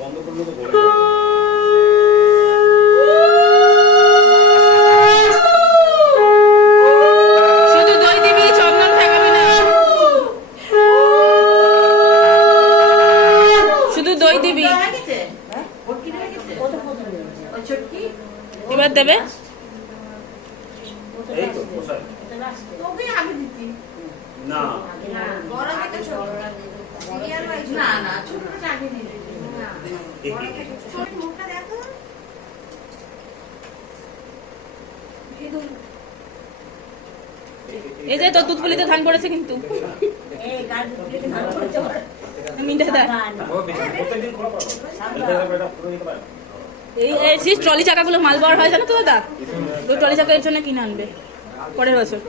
বন্ধ করলে তো শুধু দই দিবি, চন্দন ঠেকাবি না। শুধু দই দিবি। এবার দেবে না এই যে তোর দুধপুলিতে ধান পড়েছে কিন্তু মিন্টা দা এই ট্রলি চাকাগুলো মাল বার হয় জানো তো দাদা, ওই ট্রলি চাকা এর জন্য কিনে আনবে পরের বছর।